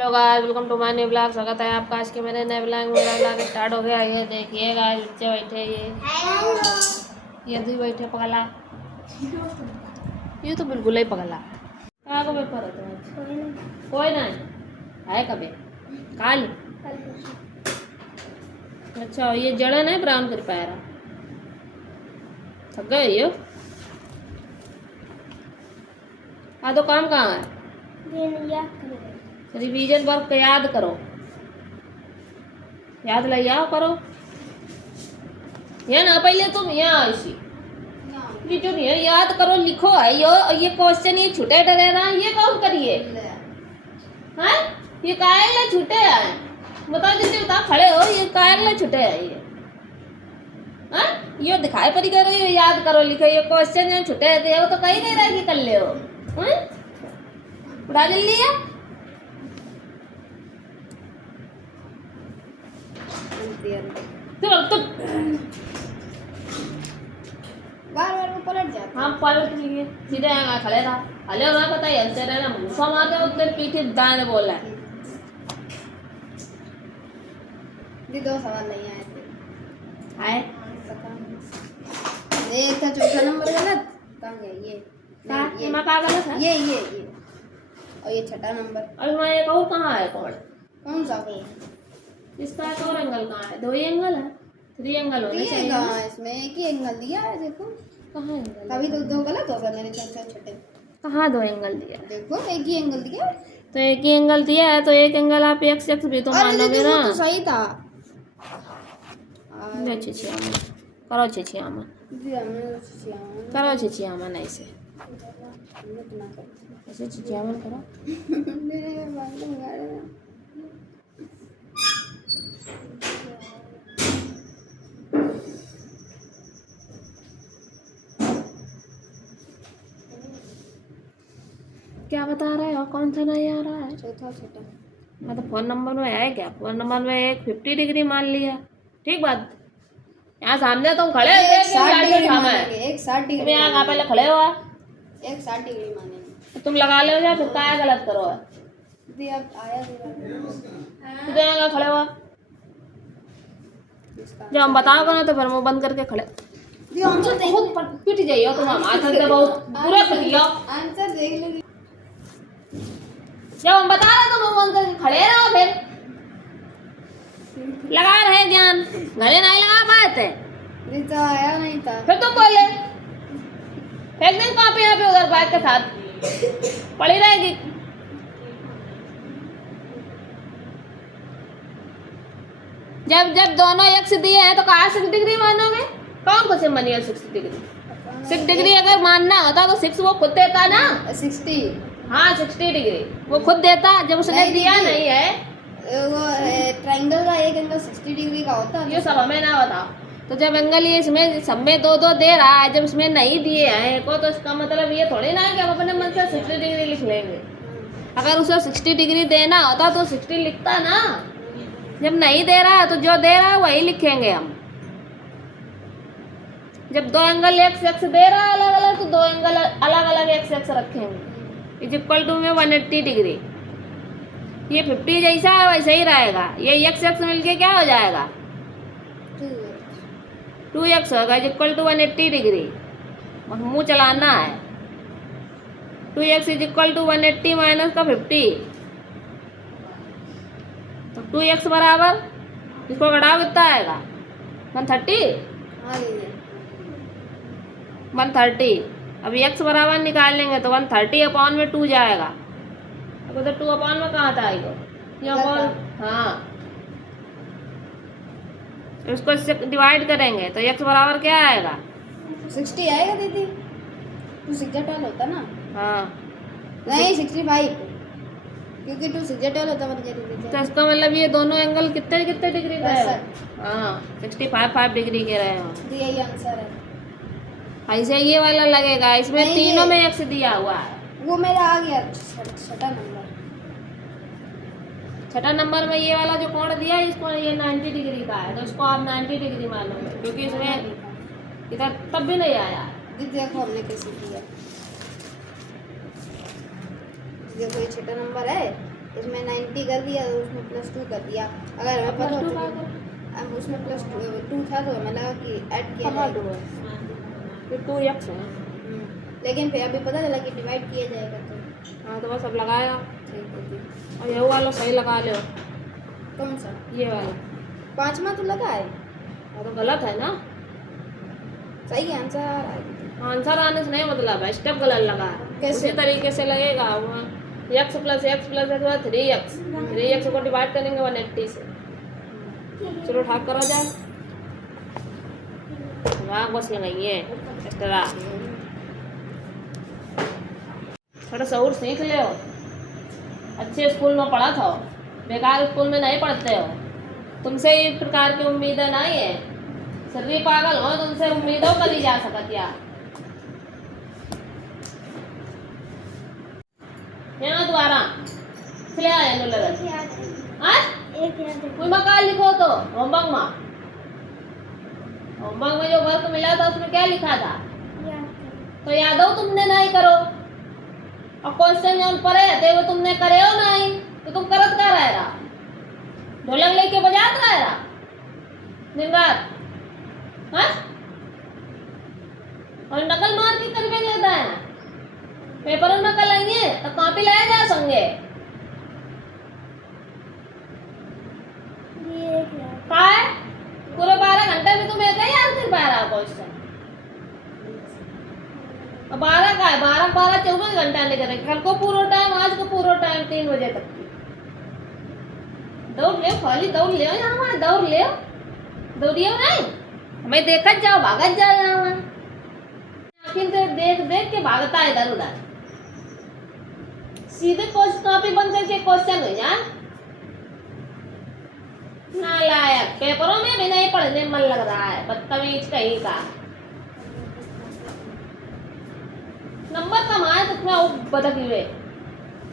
Hello guys, welcome to my new blog. स्वागत है आपका आज के मेरे नए ब्लॉग। मेरा ब्लॉग स्टार्ट हो गया। ये देखिए गाइस, बच्चे बैठे ये भी बैठे पगला। ये तो बिल्कुल ही पगला। कहाँ का पेपर है तुम्हारा? कोई नहीं है कभी काल। अच्छा, ये जड़न है ब्राउन कर पाया थक गए ये। हाँ तो काम कहाँ है? रिवीजन वर्क याद करो, याद ले आओ करो। ये ना पहले तुम यहाँ ऐसी ये जो नहीं है याद करो, लिखो है ये क्वेश्चन। ये छुटे डरे रहा ये कौन करिए हैं? ये कायले छुटे हैं बताओ, जिससे बताओ खड़े हो। ये कायले छुटे हैं ये हैं? ये दिखाई पड़ी करो, ये याद करो लिखो। ये क्वेश्चन जो छुटे थे वो तो कहीं नहीं रहेगी कर ले हो हैं? उड़ा जल्दी है। तो बार बार वो पलट जाता। हाँ पलट लिए सीधे आएगा खड़े था हले हो पता ही हलते रहना मुँह मारते उतने पीछे दाएं बोल रहा है। दो सवाल नहीं आए थे। आए एक था चौथा नंबर गलत। कहाँ गया ये? ये मैं कहाँ गलत है? ये और ये छठा नंबर। अभी मैं ये कहूँ कहाँ है कौन? कौन सा को? इसका एक और एंगल कहाँ है? दो ही एंगल है, थ्री एंगल होने चाहिए ना। इसमें एक ही एंगल दिया है देखो। कहाँ एंगल? कभी दो गलत होगा मेरे छठे। कहाँ दो एंगल दिया है? देखो एक ही एंगल दिया है। तो एक ही एंगल दिया है तो एक एंगल आप एक्स एक्स भी तो मानोगे ना। तो सही था। छिछियामन करो, छिछियामन करो, छिछियामन ऐसे ऐसे छिछियामन करो। क्या बता रहे हो? कौन सा नहीं आ रहा है? चौथा छठा। हाँ तो फोन नंबर में है क्या? फोन नंबर में एक 50 डिग्री मान लिया, ठीक बात। यहाँ सामने तुम खड़े हो, एक 60 डिग्री यहाँ कहाँ पहले खड़े हो? एक 60 डिग्री मानेंगे। तो तुम लगा लो या फिर क्या गलत करो? आया सीधे यहाँ खड़े हो। जब हम बताओगे ना तो फिर मुँह बंद करके खड़े। बहुत पिट जाइए तुम हमारे से बहुत पूरा पिट जाओ। आंसर देख लो। जब हम बता रहे तो मुँह बंद करके खड़े रहो। फिर लगा रहे ज्ञान, गले नहीं लगा पाए थे तो आया नहीं था। फिर तुम बोले एक दिन कॉपी यहाँ पे उधर बाइक के साथ पड़ी रहेगी। जब जब दोनों एक्स दिए हैं तो कहाँ 6 डिग्री मानोगे? कौन को से मानिए 6 डिग्री? 6 डिग्री अगर मानना होता तो 6 वो खुद देता ना। 60। हाँ 60 डिग्री वो खुद देता जब उसने दिया नहीं है। वो ट्रायंगल का एक एंगल 60 डिग्री का होता है। ये सब हमें ना बताओ। तो जब एंगल ये इसमें सब में दो दो दे रहा है, जब इसमें नहीं दिए हैं को, तो इसका मतलब ये थोड़ी ना है कि हम अपने मन से 60 डिग्री लिख लेंगे। अगर उसे 60 डिग्री देना होता तो 60 लिखता ना। जब नहीं दे रहा है तो जो दे रहा है वही लिखेंगे हम। जब दो एंगल एक्स एक्स दे रहा है अलग अलग, तो दो एंगल अलग अलग एक्स एक्स रखेंगे। इज इक्वल टू में 180 डिग्री। ये 50 जैसा है वैसे ही रहेगा। ये एक्स एक्स मिलके क्या हो जाएगा? 2x होगा इज इक्वल टू 180 डिग्री। मुँह चलाना है। 2x is equal to 180 minus का 50, तो 2x बराबर इसको घटाओ कितना आएगा? 130। 130। अब x बराबर निकाल लेंगे तो 130 अपॉन में 2 जाएगा। अब तो 2 अपॉन में कहाँ था आएगा? ये अपॉन। हाँ इसको इससे डिवाइड करेंगे तो x बराबर क्या आएगा? 60 आएगा दीदी। 2 6 होता ना। हाँ नहीं 65, क्योंकि 2 6 होता मतलब। तो इसका मतलब ये दोनों एंगल कितने कितने डिग्री का है? हाँ 65 डिग्री के रहे हो। यही आंसर है। ऐसे ये वाला लगेगा, इसमें तीनों में x दिया हुआ है। वो मेरा आ गया छठा नंबर। छठा नंबर में ये वाला जो कोण दिया है इसको ये 90 डिग्री का है, तो इसको आप 90 डिग्री मानोगे क्योंकि इसमें इधर तब भी नहीं आया। देखो हमने कैसे किया। देखो ये छठा नंबर है इसमें 90 कर दिया तो उसमें +2 कर दिया। अगर हमें पता प्लस टू होता का कि अब उसमें +2 था तो हमें लगा कि ऐड किया कहाँ जाएगा। 2 है? फिर 2 एक्स है। लेकिन फिर अभी पता चला कि डिवाइड किया जाएगा तो हाँ तो बस अब लगाया। ठीक है जी। और ये वाला सही लगा लो, कौन सा? ये वाला। 5वां तो लगा है। हाँ तो गलत है ना। सही आंसर। आंसर आने से नहीं मतलब है, स्टेप गलत लगा है। कैसे? उसी तरीके से लगेगा वहाँ x plus x plus 3x 3x को डिवाइड करेंगे 180 से। चलो ठाक करो जाए। वाह बस लगाइए एक्स्ट्रा। थोड़ा शऊर सीख ले हो। अच्छे स्कूल में पढ़ा था, बेकार स्कूल में नहीं पढ़ते हो। तुमसे इस प्रकार की उम्मीदें नहीं है। शरीर पागल हो, तुमसे उम्मीदों का नहीं जा सकत यार। यहाँ दोबारा चले आए नो लगत हाँ कोई मकान लिखो तो होमवर्क में जो वर्क मिला था उसमें क्या लिखा था तो याद हो तुमने नहीं करो। और क्वेश्चन जो पढ़े थे वो तुमने करे हो नहीं तो तुम करत क्या रह रहा, ढोलक लेके बजात रह रहा दिन रात हाँ? और नकल मार के करके लेता है पेपर में नकल आएंगे तो कॉपी लाया जा संगे का है पूरे 12 घंटे में तुम एक ही आंसर पा रहा क्वेश्चन। 12 का है 12 24 घंटा नहीं करेंगे। कल को पूरा टाइम, आज को पूरा टाइम 3 बजे तक की दौड़ ले, खाली दौड़ ले यहाँ दौड़ ले दौड़िए नहीं हमें देखत जाओ भागत जाओ यहाँ आखिर से देख देख के भागता है इधर उधर। सीधे कॉपी बंद करके क्वेश्चन हो जाए नालायक। पेपरों में भी नहीं पढ़ने मन लग रहा है, बदतमीज कहीं का। नंबर कमाए तो क्या बदक हुए।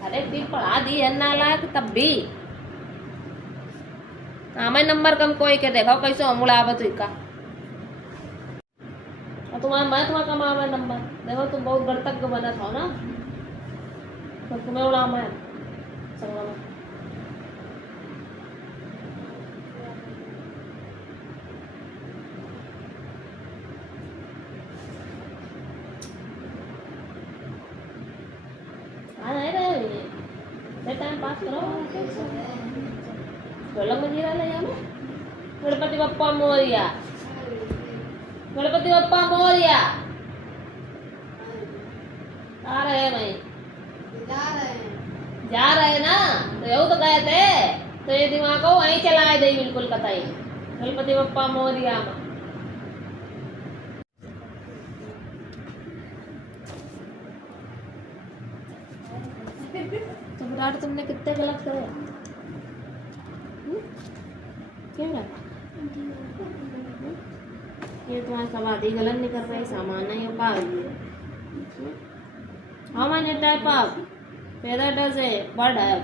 अरे फिर पढ़ा दी है नालायक तब भी। हमें नंबर कम कोई के देखो कैसे हम उड़ावत हुई का। और तुम्हारा मैं तुम्हारा कमा नंबर देखो तुम बहुत गणतज्ञ बना था ना तो तुम्हें उड़ा मैं संगमा में। टाइम पास करो ढोलक में जीरा ले जाओ। गणपति बप्पा मोरिया, गणपति बप्पा मोरिया। आ रहे हैं भाई, जा रहे ना तो यू तो गए थे तो ये दिमाग को वहीं चलाए दे बिल्कुल कतई। गणपति बप्पा मोरिया में तो विराट तुमने कितने गलत करे क्यों रहा? ये तुम्हारी सब आधी गलत नहीं कर रही, सामान नहीं पा रही है। How many type of feather does a bird have?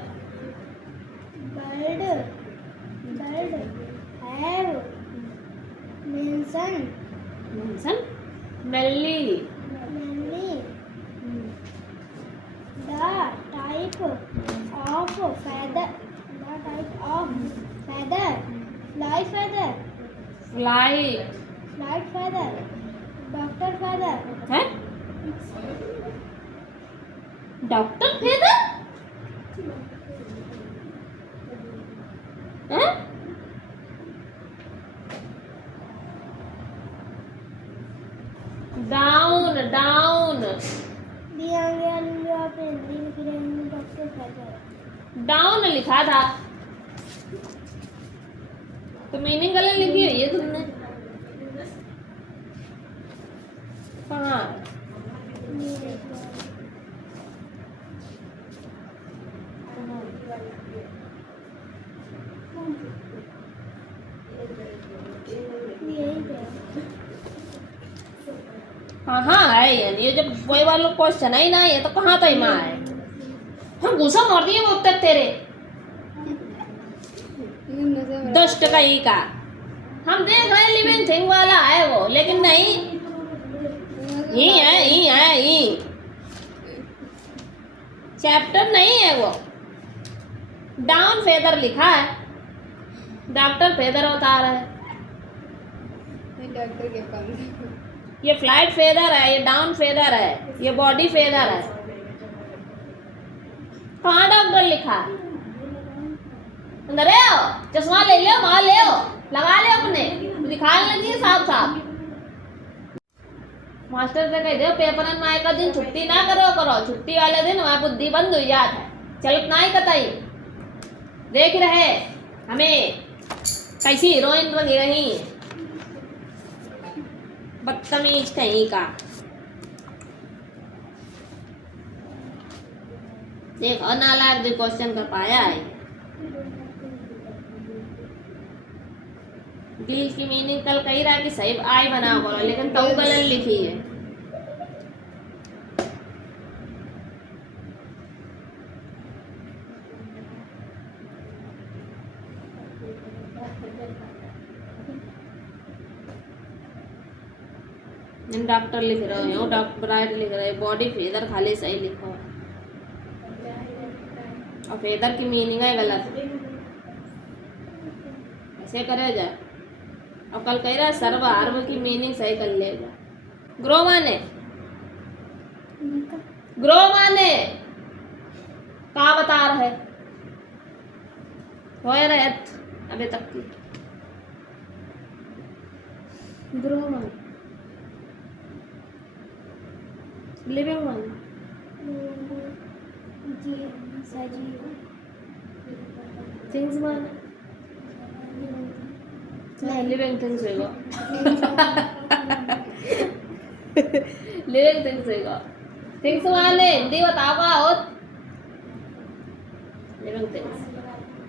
Bird have mention Melly. mainly the type of feather, fly feather, Fly. flight feather, doctor feather, है? Doctor feather? हैं? Down down doctor feather, down लिखा था तो meaning गलत लिखी हुई है तुमने। कहाँ? कहाँ है ये जब वही वाला क्वेश्चन है ही ना ये तो कहाँ तक माँ है। हम गुस्सा मार दिए वो तक तेरे 10 कहीं का। हम देख रहे हैं लिविंग थिंग वाला है वो लेकिन नहीं ही है चैप्टर नहीं है वो डाउन फेदर लिखा है, डॉक्टर फेदर बता रहा है। डॉक्टर के पास ये फ्लाइट फेदर है, ये डाउन फेदर है, ये बॉडी फेदर है। कहाँ डॉक्टर लिखा है? अंदर आओ, चश्मा ले लो, मार ले लगा ले अपने, दिखाने लगी साफ साफ। मास्टर से कह दो पेपर में आए का दिन छुट्टी ना करो, छुट्टी वाले दिन वहाँ बुद्धि बंद हो जात है, चलत ना ही कतई। देख रहे हमें कैसी हीरोइन लगी रही, बदतमीज कहीं का। देखो नालायक भी क्वेश्चन कर पाया है। दिल की मीनिंग कल कही रहा कि सही आई बना बोला, लेकिन तो गलत लिखी है। डॉक्टर लिख रहे हो, डॉक्टर ब्राइड लिख रहे हो, बॉडी फेदर खाली सही लिखो, और फेदर की मीनिंग है गलत। ऐसे करे जा। और कल कह रहा है सर्व हार्व की मीनिंग सही कर लेगा। ग्रो माने का बता रहे हो रहत अभी तक की। ग्रो माने लिविंग माने थिंग्स माने लिविंग थिंग्स होगा। लिविंग थिंग्स होगा। थिंग्स माने हिंदी बताओ का हो। लिविंग थिंग्स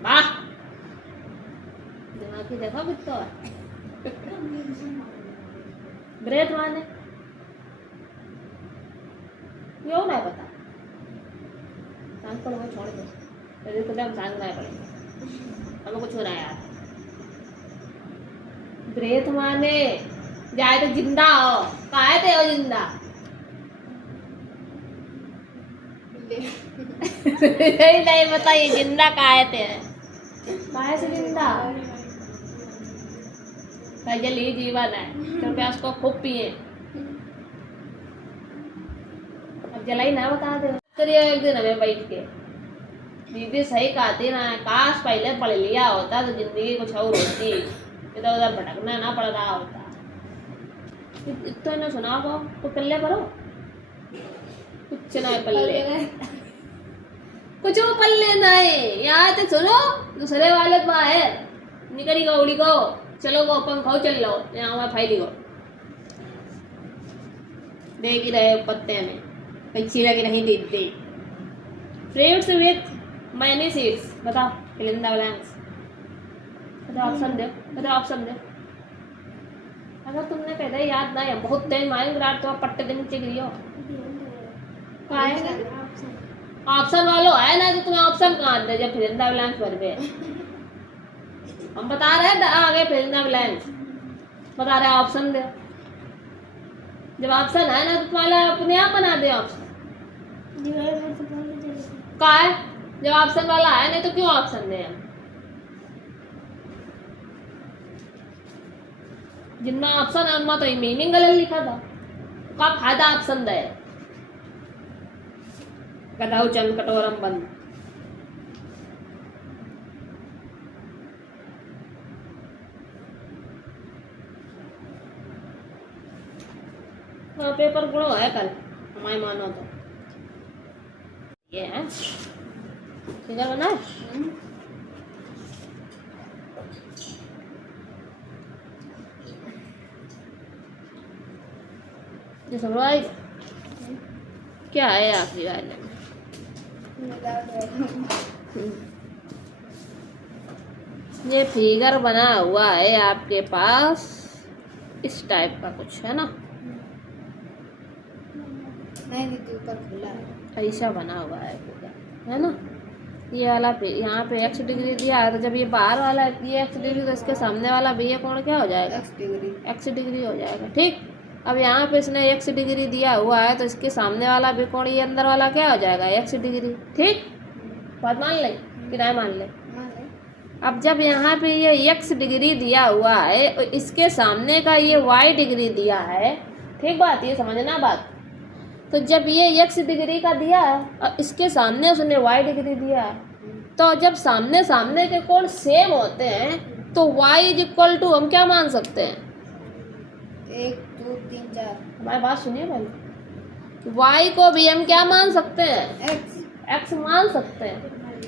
वाह दिमाग की देखो कितना है। ब्रेथ माने यो नहीं पता, सांस पर वो छोड़ दो, मेरे को एकदम सांस नहीं पड़ेगा, हमें कुछ हो रहा है यार। ब्रेथ माने जाए तो जिंदा हो, काहे थे हो जिंदा। नहीं बताइए जिंदा काहे थे, काहे से जिंदा। जल ही जीवन है, कृपया उसको खूब पिए। अब जलाई ना बता दे करिए एक दिन हमें बैठ के, दीदी सही कहती ना, काश पहले पढ़ लिया होता तो जिंदगी कुछ और होती, इधर उधर भटकना ना पड़ रहा होता। इतना ना सुना को तो पल्ले करो कुछ ना पल्ले, कुछ वो पल्ले नहीं। यहाँ तक सुनो दूसरे वाले बाहर निकली को उड़ी को चलो को पंखो चल लो, यहाँ फाइली को देख ही रहे पत्ते में अच्छी लगी नहीं दीदी। फ्रूट्स विथ मैनी सीड्स बताओ, फिलिंदा ब्लैंक्स बताओ, ऑप्शन दो, बताओ ऑप्शन दो। अगर तुमने पहले याद ना है बहुत टाइम माइंड ग्राट तो पट्टे दिन नीचे गिरी हो का है ऑप्शन वालो है ना, तो तुम्हें ऑप्शन कहाँ दे जब फिलिंदा ब्लैंक्स भर गए। हम बता रहे हैं आगे फिलिंदा ब्लैंक्स बता रहे ऑप्शन दे। जब ऑप्शन है ना तो तुम्हारा अपने आप बना दे ऑप्शन का है। जब ऑप्शन वाला है नहीं तो क्यों ऑप्शन दे हम। जितना ऑप्शन है उनमें तो मीनिंग गलत लिखा था, का फायदा ऑप्शन दे। गधाऊ चंद कटोरम बंद। पेपर गुणो है कल हमारे मानो तो ये है फिगर बना है। सरप्राइज क्या है आखिरी वाले में। ये फिगर बना हुआ है आपके पास इस टाइप का कुछ है ना। नहीं दीदी ऊपर खुला है, ऐसा बना हुआ है फिगर है ना। ये वाला यहाँ पे x डिग्री दिया है, तो जब ये बाहर वाला ये x डिग्री तो इसके सामने वाला भी ये कोण क्या हो जाएगा x डिग्री हो जाएगा। ठीक, अब यहाँ पे इसने x डिग्री दिया हुआ है तो इसके सामने वाला भी कोण ये अंदर वाला क्या हो जाएगा x डिग्री। ठीक बात मान लें। किराया मान ले। मान ले। अब जब यहाँ पे ये x डिग्री दिया हुआ है और इसके सामने का ये y डिग्री दिया है, ठीक बात, ये समझना बात। तो जब ये x डिग्री का दिया है और इसके सामने उसने y डिग्री दिया है, तो जब सामने सामने के कोण सेम होते हैं तो y इज इक्वल टू हम क्या मान सकते हैं? 1 2 3 4 हमारी बात सुनिए पहले। y को भी हम क्या मान सकते हैं? x x मान सकते हैं,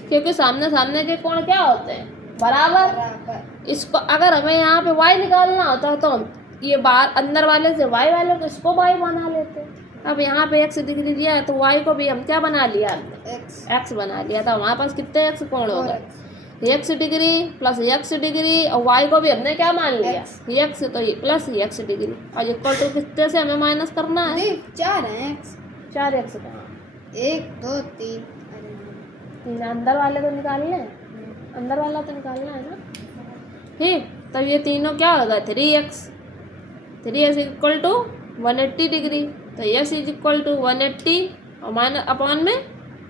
क्योंकि सामने सामने के कोण क्या होते हैं? बराबर। बराबर। इसको अगर हमें यहाँ पे y निकालना होता है तो हम ये बाहर अंदर वाले से y वाले को इसको y बना लेते हैं। अब यहाँ पे x डिग्री दिया है तो y को भी हम क्या बना लिया? x बना लिया। तो हमारे पास कितने x कोण हो गए? x degree plus x degree और y को भी हमने क्या मान लिया? x, तो ये प्लस x डिग्री और इक्वल टू कितने से हमें माइनस करना है? नहीं 4 है x। 4x कहाँ? 1 2 3 तीन अंदर वाले को निकाल लें, अंदर वाला तो निकालना है ना, ठीक। तब ये तीनों क्या होगा? 3x इक्वल टू 180 डिग्री। तो x इज इक्वल टू 180 और माइनस अपॉन में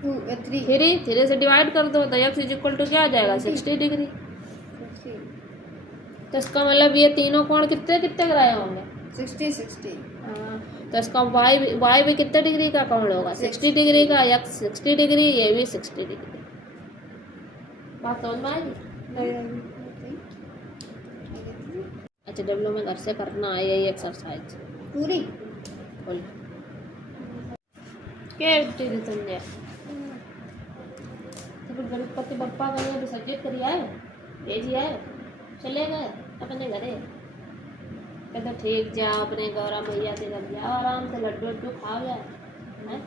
3 से डिवाइड कर दो तो x इज इक्वल टू क्या आ जाएगा? 60 डिग्री। तो इसका मतलब ये तीनों कोण कितने कितने कराए होंगे? 60। हाँ, तो इसका y भी कितने डिग्री का कोण होगा? 60 डिग्री का। x 60 डिग्री, ये भी 60 डिग्री। बात समझ में आएगी? अच्छा, डब्ल्यू में घर से करना है यही एक्सरसाइज पूरी। बोल क्या एक्टिविटी तुमने? तो गणपति बप्पा का यहाँ विसर्जित करी आए, भेजी आए, चले गए अपने घरे। कहते ठीक जाओ अपने गौरा मैया के घर जाओ, आराम से लड्डू वड्डू खाओ जाए, हैं?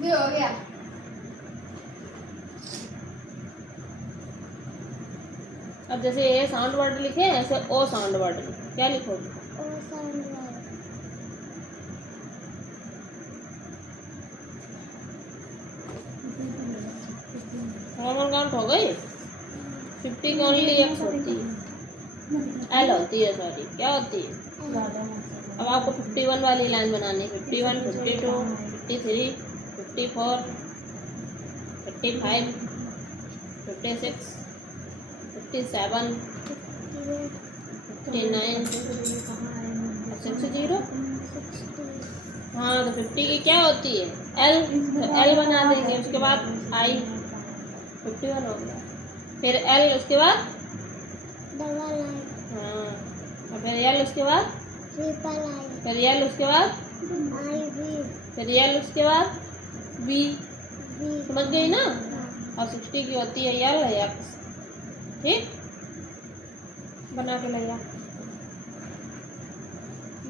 भी हो गया। अब जैसे ए साउंड वर्ड लिखे ऐसे ओ साउंड वर्ड लिखे, क्या लिखोगे? नॉर्मल काउंट हो गई। 50 की ओनली एक्स होती है, एल होती है, सॉरी क्या होती है? अब आपको 51 वाली लाइन बनानी है। 51 52 53 54 55 56 57 59 60। हाँ, तो 50 की क्या होती है? एल, तो एल बना देंगे। उसके बाद आई 51 हो गया, फिर एल उसके बाद हाँ, और फिर एल उसके बाद, फिर एल उसके बाद, फिर एल उसके बाद बी। समझ गई ना? और 60 की होती है एल है एक्स, ठीक। बना के लिया।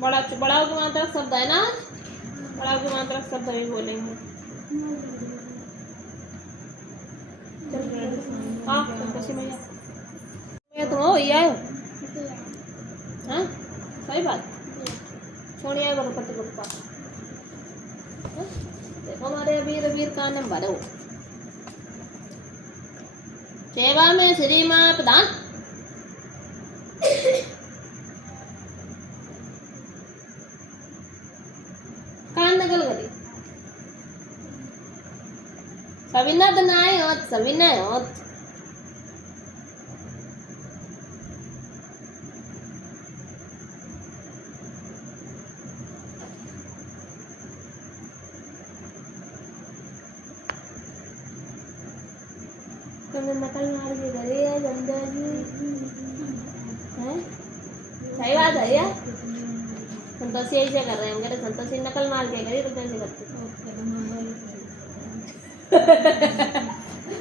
बड़ा की मात्रक शब्द है ना, बड़ा की मात्रक शब्द भी बोलेंगे। हाँ, संतोषी मैया तुम हो ही आयो। हाँ, सही बात। छोड़िए गणपति बप्पा। देखो हमारे अबीर का नंबर है वो। सेवा में श्री मां प्रधान। कान नकल करी सविना दनाए होत, सविना होत। तुमने नकल मार के करे है गंगा जी, हैं? सही बात है यार। संतोषी ऐसे कर रहे होंगे, संतोषी नकल मार के करी तो कैसे करते?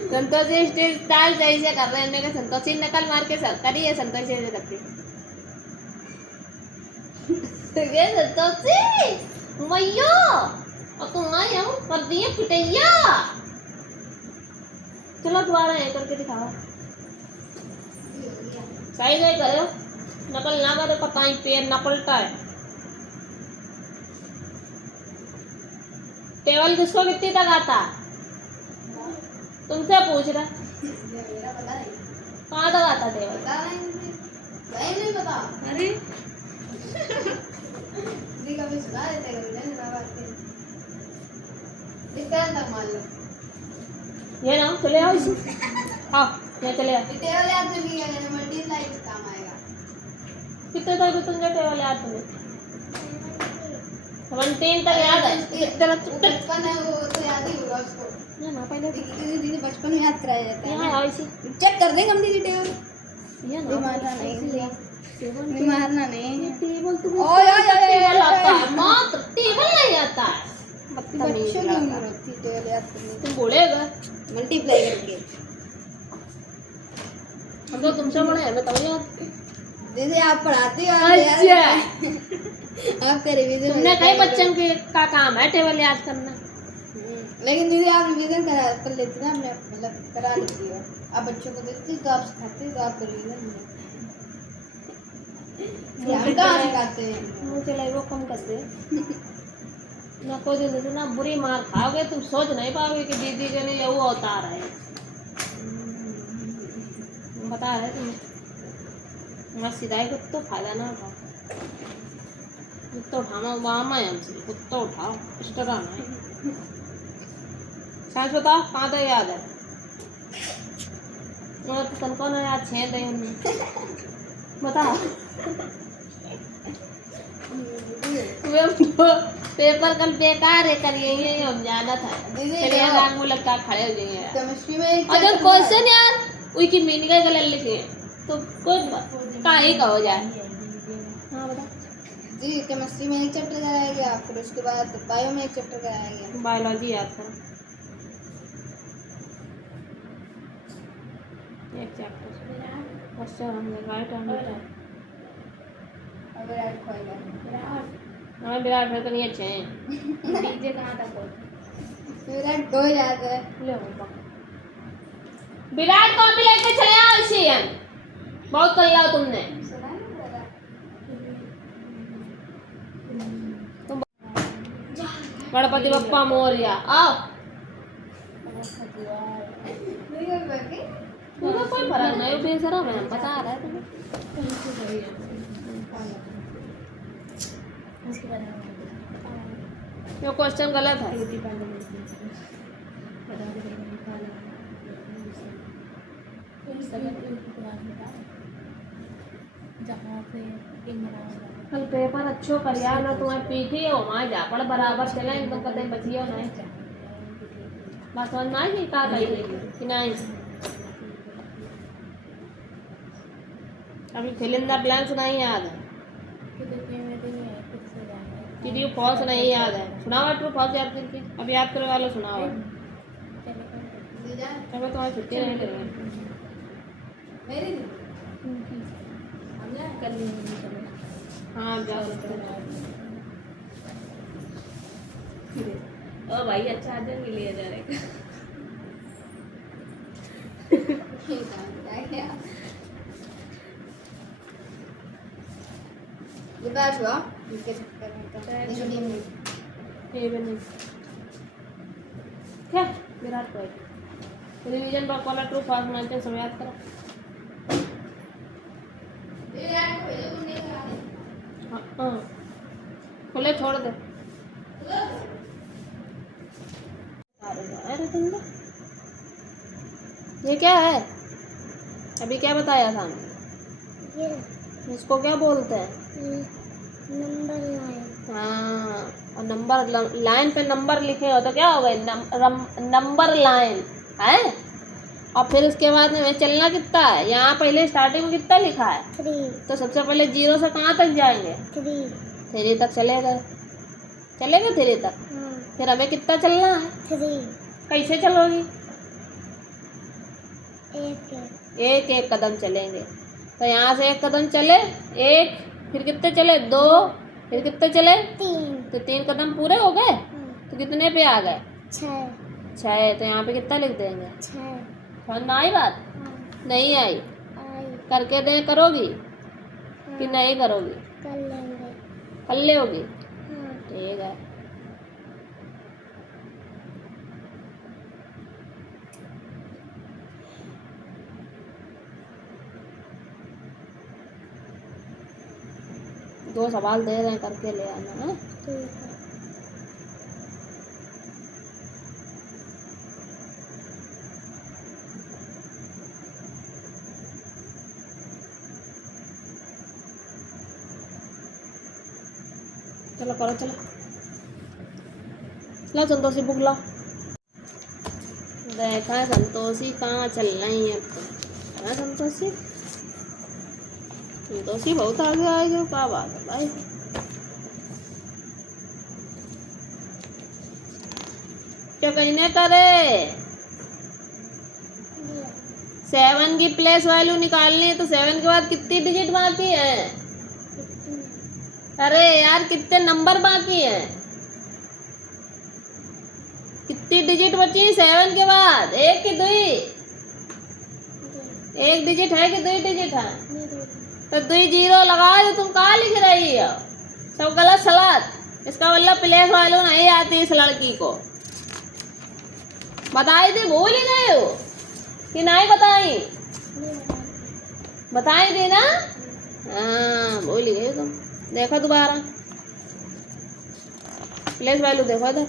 संतोषी स्टाइल ऐसे कर रहे हैं, संतोषी नकल मार के सर करी है, संतोषी ऐसे करती ये संतोषी मैया और तुम आए हो कर दिए पिटैया। चलो दोबारा ये करके दिखाओ। सही सही करो, नकल ना करो, पता ही पैर न पलटा है। टेबल किसको कितनी तक आता? तुमसे पूछ रहा। कहाँ तक आता टेबल? बता रहे हैं दीदी, वही नहीं पता। अरे दीदी कभी सुना देते कभी नहीं सुना पाते, इस तरह तक मान लो। ये ना चले आओ इसे। हाँ ये चले आओ। ये टेबल याद नहीं किया मैंने, मल्टीप्लाई का काम आएगा। कितने तक तुमने टेबल याद तुम्हें? 17 तक याद है? चलो बचपन है वो तो याद ही होगा उसको। ये ना पहले दीदी बचपन में याद कराया जाता है यहाँ ना। आओ इसे। चेक कर देंगे हम दीदी टेबल। ये ना मारना नहीं टेबल नहीं मारना नहीं। टेबल तुम्हें ओए ओए ओए टेबल आता है मात्र टेबल नहीं आता है। बदतमीज बच्चों की लड़का। उम्र होती है टेबल याद करने की, तुम बूढ़े हो गए। मल्टीप्लाई करके। हम तो तुमसे बड़े हैं बताओ यार। दीदी आप पढ़ाती हो अच्छा आपका रिवीजन तुमने कई बच्चों के का काम है टेबल याद करना। लेकिन दीदी आप रिवीजन करा कर लेती ना, अपने मतलब करा लेती हो। आप बच्चों को देती तो आप सिखाते तो आपको रिवीजन हम कहाँ सिखाते हैं। मुझे लगे वो कम कर दे ना कोई दिन ना बुरी मार खाओगे तुम सोच नहीं पाओगे कि दीदी के लिए वो अवतार है। बता रहे तुम्हें मैं सिधाई को तो फायदा ना उठाओ। कुत्ता उठाना वामा है हमसे, कुत्ता उठाओ इस तरह नहीं। साइंस बताओ कहाँ तक याद है? तो तनको ना याद छेद है हमने बताओ। पेपर कल बेकार है कल यही हम जाना था। चलिए आग में लगता खड़े हो जाएंगे। केमिस्ट्री में अगर क्वेश्चन यार उनकी मीनिंग का गलत लिखे तो कोई का ही कहो जाए। हाँ बता जी, केमिस्ट्री में एक चैप्टर कराया गया, फिर उसके बाद बायो में एक चैप्टर कराया गया। बायोलॉजी याद करो एक चैप्टर क्वेश्चन हमने राइट आंसर। अब विराट खोएगा। हमें विराट भर तो नहीं अच्छे हैं। डीजे कहाँ तक हो? विराट खो जाता है। ले हो विराट कॉपी लेके चले आओ इसे। बहुत कर लिया तुमने। सुना नहीं दादा? तुम गणपति बप्पा मोरया आओ। नहीं कर पाएगी? तुम्हें कोई फर्क नहीं बेशरम है बता रहा है तुम्हें। ये क्वेश्चन गलत है। कल पेपर अच्छो कर यार ना तुम्हें पीठी हो वहाँ जा पड़ बराबर चले एकदम कदे बचियो नहीं। बस समझ में आई का कही कि नहीं। अभी फिल इन द ब्लैंक्स नहीं याद है। ट्रू फॉल्स नहीं याद है। सुनाओ ट्रू फॉल्स याद करके अब याद करने वालों सुनाओ। चलो तुम्हारी छुट्टी नहीं करेंगे। मेरी हाँ जा ओ भाई अच्छा चार्जर भी लिया जा रहा है। ये बैठ हुआ इसके चक्कर में तो क्या विराट कोहली रिवीजन बॉक्स वाला ट्रू फॉल्स बनाते समय याद करो। हाँ खुले छोड़ दे। अरे तुम ये क्या है? अभी क्या बताया था? इसको क्या बोलते हैं? Number line. हाँ और नंबर लाइन पे नंबर लिखे हो तो क्या हो गए? नंबर लाइन है। और फिर उसके बाद में चलना कितना है? यहाँ पहले स्टार्टिंग में कितना लिखा है? 3। तो सबसे पहले 0 से कहाँ तक जाएंगे? 3 तक चले गए 3 तक। फिर हमें कितना चलना है? 3। कैसे चलोगी? एक एक कदम चलेंगे। तो यहाँ से एक कदम चले 1, फिर कितने चले 2, फिर कितने चले 3। तो 3 कदम पूरे हो गए। तो कितने पे आ गए? 6। तो यहाँ पे कितना लिख देंगे? 6। समझ में आई बात? नहीं आई? करके दे करोगी कि नहीं करोगी? कर लेंगे। कर लोगी? ठीक है। 2 सवाल दे रहे हैं, करके ले आना है। ठीक है। चलो करो, चलो ला संतोषी बुक ला। देखा है संतोषी कहाँ चल रही है अब तो। है संतोषी, संतोषी बहुत आगे आएगी, क्या बात है भाई। क्या कहने करे, 7 की प्लेस वैल्यू निकालनी है तो 7 के बाद कितनी डिजिट बाकी है? अरे यार कितने नंबर बाकी हैं? कितनी डिजिट बची 7 के बाद? 1 की 2? 1 डिजिट है कि 2 डिजिट है? तो 2 जीरो लगा दो। तुम कहाँ लिख रही हो? सब गलत सलत। इसका मतलब प्लेस वैल्यू नहीं आती इस लड़की को। बताई थी, भूल ही गए हो कि नहीं बताई? बताई थी ना? हाँ भूल ही गए तुम। देखो दोबारा प्लेस वैल्यू देखो इधर।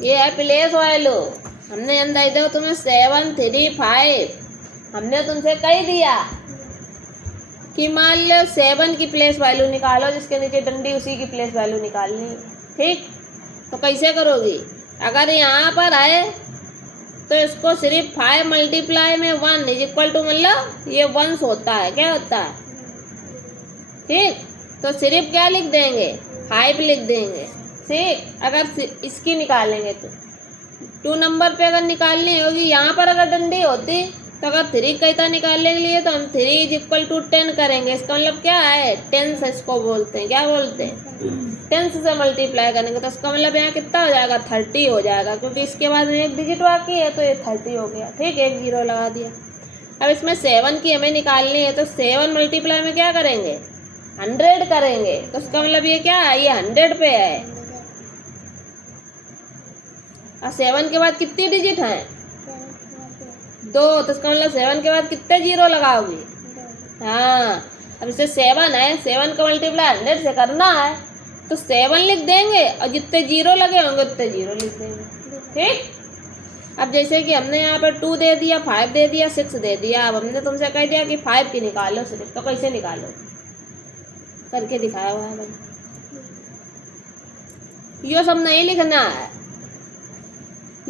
ये है प्लेस वैल्यू। हमने अंदर देखो तुम्हें 7 3 5 हमने तुमसे कह दिया कि मान लो 7 की प्लेस वैल्यू निकालो, जिसके नीचे डंडी उसी की प्लेस वैल्यू निकालनी। ठीक, तो कैसे करोगी? अगर यहाँ पर है तो इसको सिर्फ 5 मल्टीप्लाई में 1 इज इक्वल टू, मतलब ये 1 होता है। क्या होता है? ठीक, तो सिर्फ क्या लिख देंगे? 5 लिख देंगे। ठीक, अगर इसकी निकालेंगे तो 2 नंबर पे अगर निकालनी होगी, यहाँ पर अगर डंडी होती तो अगर 3 कहता निकालने के लिए तो हम 3 इज इक्वल टू 10 करेंगे। इसका मतलब क्या है? 10 इसको बोलते हैं। क्या बोलते हैं? 10 से मल्टीप्लाई करेंगे तो इसका मतलब यहाँ कितना हो जाएगा? 30 हो जाएगा, क्योंकि इसके बाद में 1 डिजिट बाकी है तो ये 30 हो गया। ठीक, 1 जीरो लगा दिया। अब इसमें 7 की हमें निकालनी है तो 7 मल्टीप्लाई में क्या करेंगे? 100 करेंगे। तो इसका मतलब ये क्या है? ये 100 पे है। और 7 के बाद कितनी डिजिट है? 2। तो इसका मतलब 7 के बाद कितने जीरो लगाओगी? हाँ, अब इसे 7 है, 7 का मल्टीप्लाई 100 से करना है तो 7 लिख देंगे और जितने जीरो लगे होंगे उतने जीरो लिख देंगे। ठीक, अब जैसे कि हमने यहाँ पर 2 दे दिया, 5 दे दिया, 6 दे दिया। अब हमने तुमसे कह दिया कि 5 की निकालो सिर्फ, तो कैसे निकालो? करके दिखाया हुआ है भाई। ये सब नहीं लिखना है,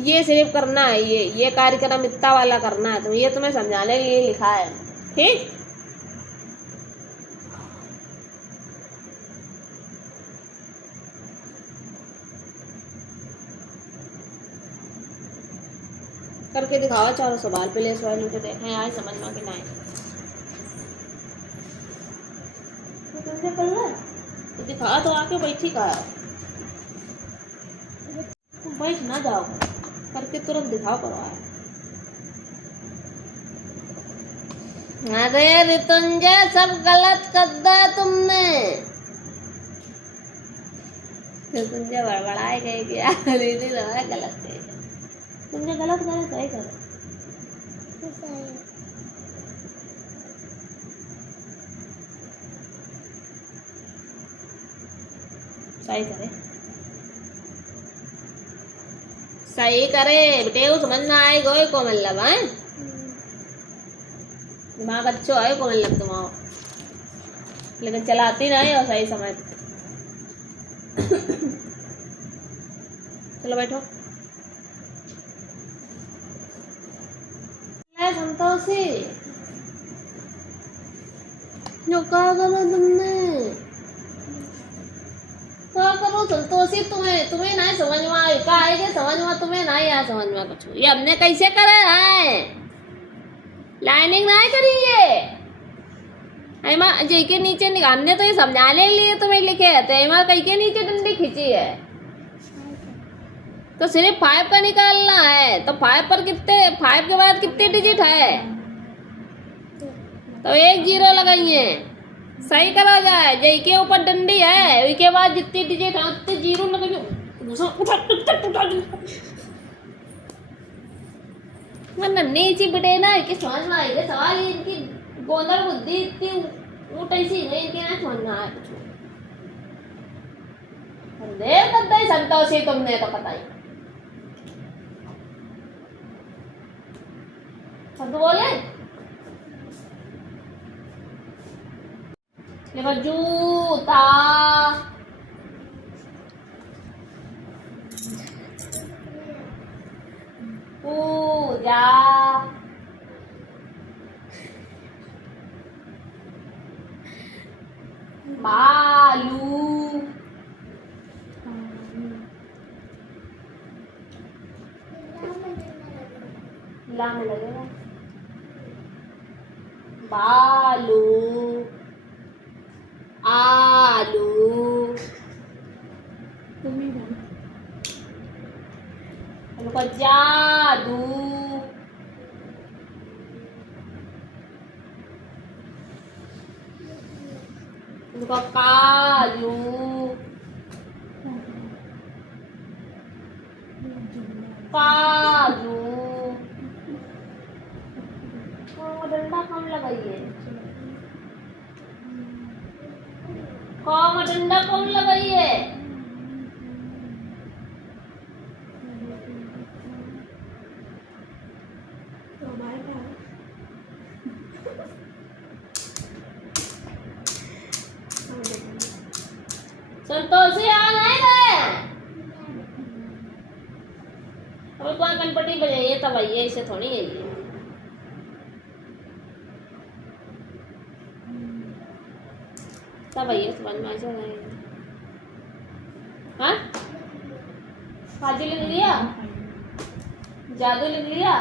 ये सिर्फ करना है। ये कार्यक्रम इतना वाला करना है, तो ये तुम्हें समझाने के लिए लिखा है। ठीक, करके दिखाओ चारों सवाल प्लेस वैल्यू के, देखें आए समझ में कि नहीं। तो दिखा तो आके बैठी का तुम बैठ ना जाओ, करके तुरंत दिखाओ करो। अरे ऋतुंजय सब गलत कर दिया तुमने। ऋतुंजय बड़बड़ाए गए क्या? दीदी गलत है, तुमने गलत करे सही करो। सही करे, सही करे बेटे। वो समझ में आए गए को मतलब है, दिमाग अच्छो है को मतलब तुम्हारा, लेकिन चलाती नहीं और सही समझ। चलो बैठो। संतोषी जो क्या करो तुमने? क्या करो संतोषी? तुम्हें नहीं समझ में आए का आएगा? समझ में तुम्हें नहीं आया, समझ में कुछ। ये हमने कैसे करे है? लाइनिंग नहीं करी है जी के नीचे। हमने तो ये समझाने के लिए तुम्हें लिखे है, तो कई के नीचे डंडी खींची है तो सिर्फ 5 का निकालना है। तो 5 पर कितने, 5 के बाद कितने डिजिट है? तो 1 जीरो लगाइए। सही करा जाए। जय के ऊपर डंडी है, उसके बाद जितनी डिजिट है उतने जीरो लगाइए। मैं नन्ही सी बेटे ना कि समझ में आएगा सवाल ये इनकी गोंदर बुद्धि इतनी ऊँटी सी है इनके ना समझ में आया कुछ देर तक ही संतोषी तुमने तो पता ही सब तो बोले देखो जूता पूजा बालू ला में लगेगा बालू आलू उनको जादू उनको काजू काजू डंडा कम लगाइए कम डंडा कम लगाइए संतोषी आ नहीं गए अब कौन कनपटी बजाइए तब आइए इसे थोड़ी है ये तब आइए समझ में आ जाएगा हाँ काजू लिख लिया जादू लिख लिया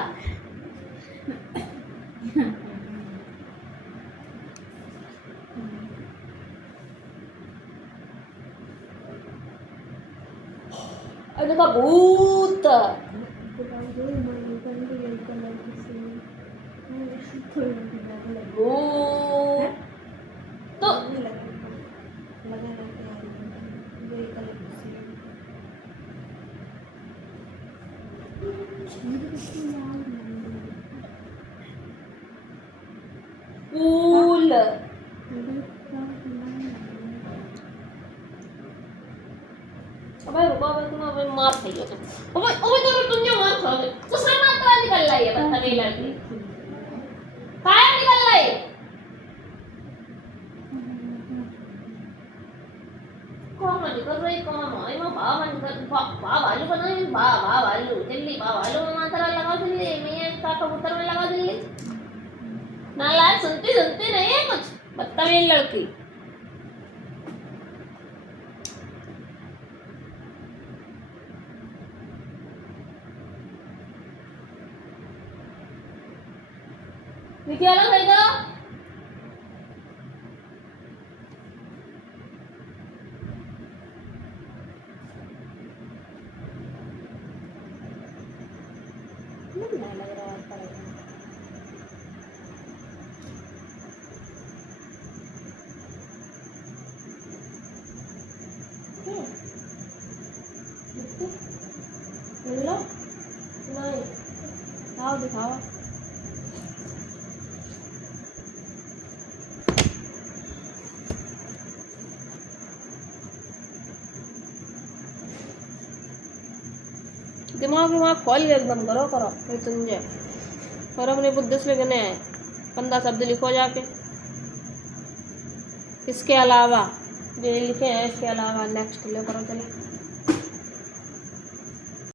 उनका भूत भूत तो फूल अबे रुको अबे तुम अबे मार खाइयो तुम अबे अबे तुम जो मार खाओगे तो सामान तो निकल रहा है बदतमीज लड़की काय निकल रहा है कौन निकल रही कौन है मैं बा भालू बनाई बा भालू जल्दी बा भालू में मात्रा लगा जल्दी मैं इसका कबूतर में लगा जल्दी ना लाल सुनती नहीं है कुछ बदतमीज लड़की वीडियो अलग है क्या नहीं लग रहा है पड़ेगा लो नहीं दिखाओ दिखाओ दिमाग खोल के एकदम करो समझे और अपने बुद्धि से लेके आए 15 शब्द लिखो जाके इसके अलावा जो लिखे हैं इसके अलावा नेक्स्ट ले करो चलो